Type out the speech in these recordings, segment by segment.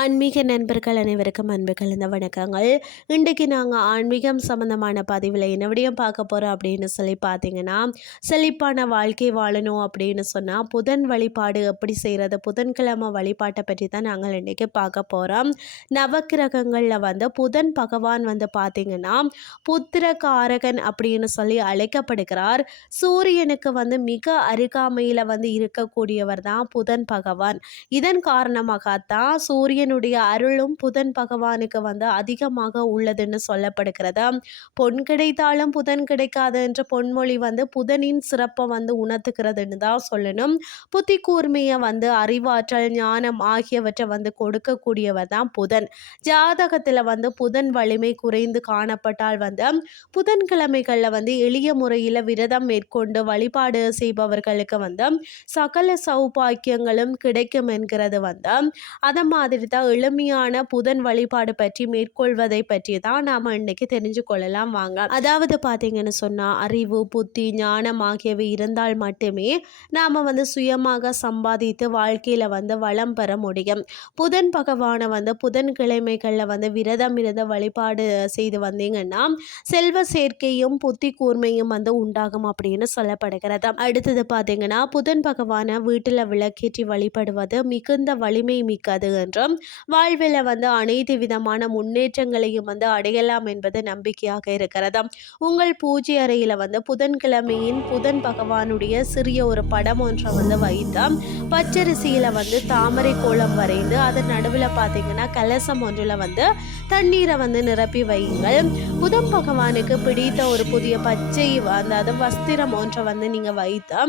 ஆன்மீக நண்பர்கள் அனைவருக்கும் அன்பு கலந்த வணக்கங்கள். இன்றைக்கு நாங்கள் ஆன்மீகம் சம்மந்தமான பதிவில் என்ன விடையும் பார்க்க போகிறோம் அப்படின்னு சொல்லி பார்த்தீங்கன்னா செழிப்பான வாழ்க்கை வாழணும் அப்படின்னு சொன்னால் புதன் வழிபாடு எப்படி செய்கிறது புதன்கிழமை வழிபாட்டை பற்றி தான் நாங்கள் இன்றைக்கி பார்க்க போகிறோம் நவக்கிரகங்களில் வந்து புதன் பகவான் வந்து பார்த்திங்கன்னா புத்திர காரகன் அப்படின்னு சொல்லி அழைக்கப்படுகிறார். சூரியனுக்கு வந்து மிக அருகாமையில் வந்து இருக்கக்கூடியவர் தான் புதன் பகவான். இதன் காரணமாகத்தான் தான் சூரியனுடைய அருளும் புதன் பகவானுக்கு வந்து அதிகமாக உள்ளதுன்னு சொல்லப்படுகிறது. பொன் கிடைத்தாலும் புதன் கிடைக்காது என்ற பொன்மொழி வந்து புதனின் சிறப்பை வந்து உணர்த்துகிறதுன்னு தான் சொல்லணும். புத்தி கூர்மையை வந்து அறிவாற்றல் ஞானம் ஆகியவற்றை வந்து கொடுக்கக்கூடியவர் தான் புதன். ஜாதகத்தில் வந்து புதன் வலிமை குறைந்து காணப்பட்டால் வந்து புதன்கிழமைகளில் வந்து எளிய முறையில் விரதம் மேற்கொண்டு வழிபாடு செய்பவர்களுக்கு வந்து சகல சௌபாக்கியங்களும் கிடைக்கும் என்கிறது வந்து. அதை மாதிரி தான் எளிமையான புதன் வழிபாடு பற்றி மேற்கொள்வதை பற்றி தான் நாம் இன்னைக்கு தெரிஞ்சு கொள்ளலாம். வாங்க. அதாவது பார்த்தீங்கன்னு சொன்னால் அறிவு புத்தி ஞானம் ஆகியவை இருந்தால் மட்டுமே நாம் வந்து சுயமாக சம்பாதித்து வாழ்க்கையில் வந்து வளம் பெற முடியும். புதன் பகவானை வந்து புதன் கிழமைகளில் வந்து விரதம் இருந்த வழிபாடு செய்து வந்தீங்கன்னா செல்வ சேர்க்கையும் புத்தி கூர்மையும் வந்து உண்டாகும் அப்படின்னு சொல்லப்படுகிறது. அடுத்தது பார்த்தீங்கன்னா புதன் பகவானை வீட்டில் விளக்கேற்றி வழிபடுவது மிகுந்த வலிமை மிக்கது என்றும் வாழ்வில் வந்து அனைத்து விதமான முன்னேற்றங்களையும் வந்து அடையலாம் என்பது நம்பிக்கையாக இருக்கிறது. உங்கள் பூஜை அறையில் வந்து புதன்கிழமையின் புதன் பகவானுடைய சிறிய ஒரு படம் ஒன்றை வந்து வைத்து பச்சரிசியில் வந்து தாமரை கோலம் வரைந்து அதன் நடுவில் பார்த்தீங்கன்னா கலசம் ஒன்றில் வந்து தண்ணீரை வந்து நிரப்பி வையுங்கள். புதன் பகவானுக்கு பிடித்த ஒரு புதிய பச்சை அந்த வஸ்திரம் ஒன்றை வந்து நீங்கள் வைத்து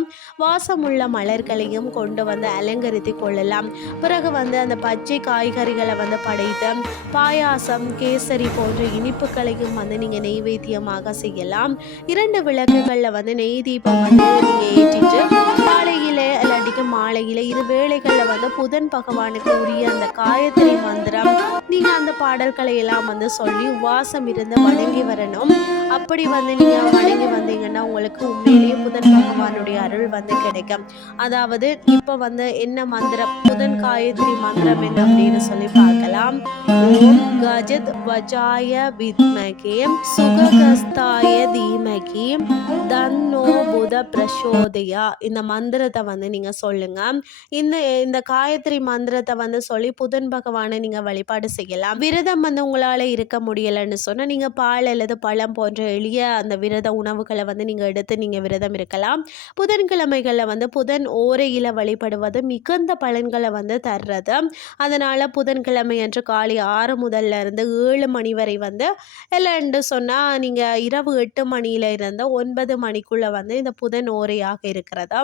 வாசமுள்ள மலர்களையும் கொண்டு வந்து அலங்கரித்து கொள்ளலாம். பிறகு வந்து அந்த பச்சை காய் காய்கறிகளை வந்து படைத்து பாயாசம் கேசரி போன்ற இனிப்புகளையும் வந்து நீங்கள் நெய்வேத்தியமாக செய்யலாம். இரண்டு விளக்குகளில் வந்து நெய் தீபம் வந்து நீங்கள் ஏற்றிட்டு காலையில் இல்லாட்டிக்கு மாலையில் இரு வேளைகளில் வந்து புதன் பகவானுக்கு உரிய அந்த காயத்ரி மந்திரம் நீங்கள் பாடல்களை எல்லாம் வந்து சொல்லி உவாசம் இருந்து வணங்கி வரணும். அப்படி வந்து நீங்கள் வணங்கி வந்தீங்கன்னா உங்களுக்கு உண்மையிலேயே புதன் பகவானுடைய அருள் வந்து கிடைக்கும். அதாவது இப்போ வந்து என்ன மந்திரம்? புதன் காயத்ரி மந்திரம் என்ன அப்படின்னு சொல்லி பார்க்கலாம். ஓம் கஜத் வஜாய வித்மகே சுககஸ்தாய தீமகி தன்னோ புத பிரசோதயா. இந்த மந்திரத்தை வந்து நீங்கள் சொல்லுங்க. இந்த இந்த காயத்ரி மந்திரத்தை வந்து சொல்லி புதன் பகவானை நீங்கள் வழிபாடு செய்யலாம். விரதம் வந்து உங்களால் இருக்க முடியலைன்னு சொன்னால் நீங்கள் பால் அல்லது பழம் போன்ற எளிய அந்த விரத உணவுகளை வந்து நீங்கள் எடுத்து நீங்கள் விரதம் இருக்கலாம். புதன்கிழமைகளில் வந்து புதன் ஓரையில் வழிபடுவது மிகுந்த பலன்களை வந்து தர்றது. அதனால் புதன்கிழமை அன்று காலை ஆறு முதல்ல இருந்து ஏழு மணி வரை வந்து இல்லைன்னு சொன்னால் நீங்கள் இரவு எட்டு மணியில் இருந்து ஒன்பது மணிக்குள்ளே வந்து இந்த புதன் ஓரையாக இருக்கிறதா.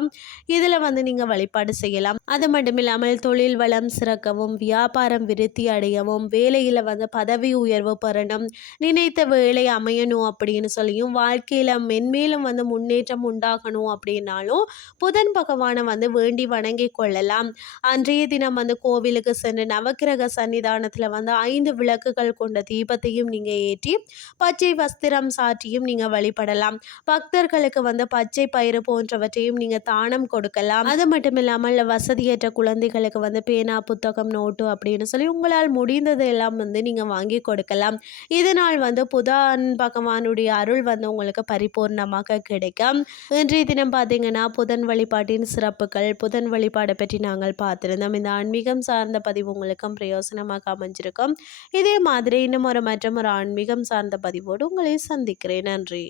இதில் வந்து நீங்கள் வழிபாடு செய்யலாம். அது மட்டும் இல்லாமல் தொழில் வளம் சிறக்கவும் வியாபாரம் விருத்தி அடையவும் வேலை வாழ்க்கையில் வந்து பதவி உயர்வு பெறணும் நினைத்த வேலை அமையணும் அப்படின்னு சொல்லியும் வாழ்க்கையில் மென்மேலும் வந்து முன்னேற்றம் உண்டாகணும் அப்படின்னாலும் புதன் பகவானை வந்து வேண்டி வணங்கி கொள்ளலாம். அன்றைய தினம் வந்து கோவிலுக்கு சென்று நவக்கிரக சன்னிதானத்தில் வந்து ஐந்து விளக்குகள் கொண்ட தீபத்தையும் நீங்கள் ஏற்றி பச்சை வஸ்திரம் சாற்றியும் நீங்கள் வழிபடலாம். பக்தர்களுக்கு வந்து பச்சை பயிறு போன்றவற்றையும் நீங்கள் தானம் கொடுக்கலாம். அது மட்டும் இல்லாமல் வசதியற்ற குழந்தைகளுக்கு வந்து பேனா புத்தகம் நோட்டு அப்படின்னு சொல்லி உங்களால் முடிந்தது எல்லாம் வந்து நீங்கள் வாங்கி கொடுக்கலாம். இதனால் வந்து புதன் பகவானுடைய அருள் வந்து உங்களுக்கு பரிபூர்ணமாக கிடைக்கும். இன்றைய தினம் பார்த்தீங்கன்னா புதன் வழிபாட்டின் சிறப்புகள் புதன் வழிபாடை பற்றி நாங்கள் பார்த்துருந்தோம். இந்த ஆன்மீகம் சார்ந்த பதிவு உங்களுக்கும் பிரயோசனமாக அமைஞ்சிருக்கும். இதே மாதிரி இன்னும் ஒரு மற்றும் ஒரு ஆன்மீகம் சார்ந்த பதிவோடு உங்களை சந்திக்கிறேன். நன்றி.